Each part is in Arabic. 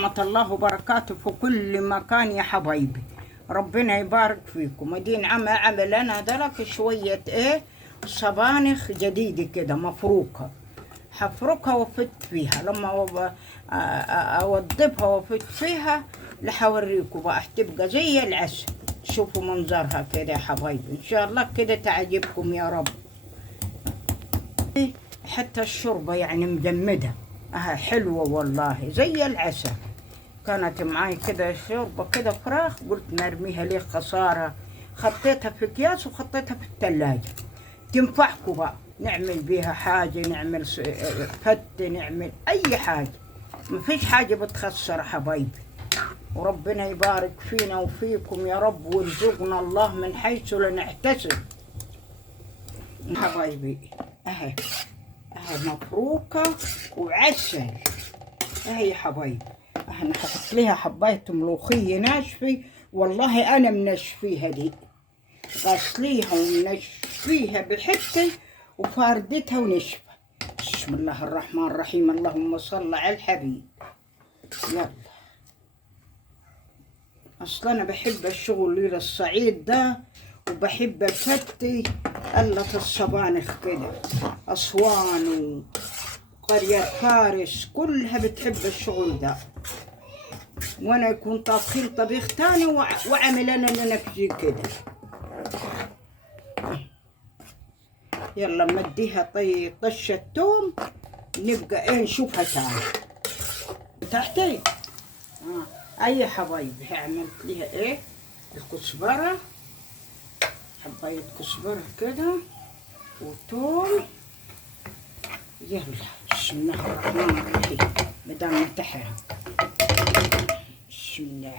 ورحمة الله وبركاته في كل مكان يا حبايبي. ربنا يبارك فيكم. ادين عمل انا ذلك شوية صبانخ جديدة كده مفروكة، حفركها وفت فيها. لما اوضبها وفت فيها لحوريكم بقى تبقى زي العسل. شوفوا منظرها كده يا حبايبي، ان شاء الله كده تعجبكم يا رب. حتى الشوربة يعني مجمدة حلوة والله زي العسل. كانت معاي كده شوربة كده فراخ، قلت نرميها ليه خسارة، خطيتها في اكياس وخطيتها في الثلاجة. تنفعكم بقى، نعمل بيها حاجة، نعمل فت، نعمل أي حاجة، مفيش حاجة بتخسر حبايبي. وربنا يبارك فينا وفيكم يا رب، ويرزقنا الله من حيث لا نحتسب. حبايبي اهي مفروكة وعسل اهي يا حبايبي. احنا حطيت لها حباية ملوخية ناشفة، والله انا منشفيها دي، غسليها ومنشفيها بحتة وفاردتها ونشفة. بسم الله الرحمن الرحيم، اللهم صل على الحبيب. يلا، اصلا انا بحب الشغل الصعيد ده، وبحب الفتي قلة الصبانخ كده. اسوان وقرية فارس كلها بتحب الشغل ده، وانا يكون طابخين طبيخ تاني وعمل انا لنفسي كده. يلا مديها طشة توم، نبقى نشوفها تاني تحتي. اي حبايبي عملت لها الكزبرة، حباية كزبرة كده وتوم. يلا بسم الله الرحمن الرحيم، بدنا ننتحرها. بسم الله.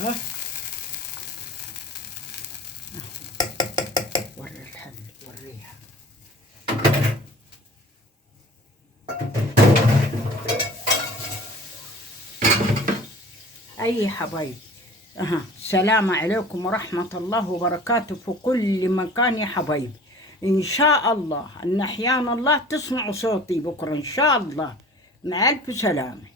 الله، وري الحل، وريها. اي حبايبي السلام عليكم ورحمة الله وبركاته في كل مكان يا حبايبي. ان شاء الله ان احيانا الله تسمعوا صوتي بكره ان شاء الله. مع الف سلامة.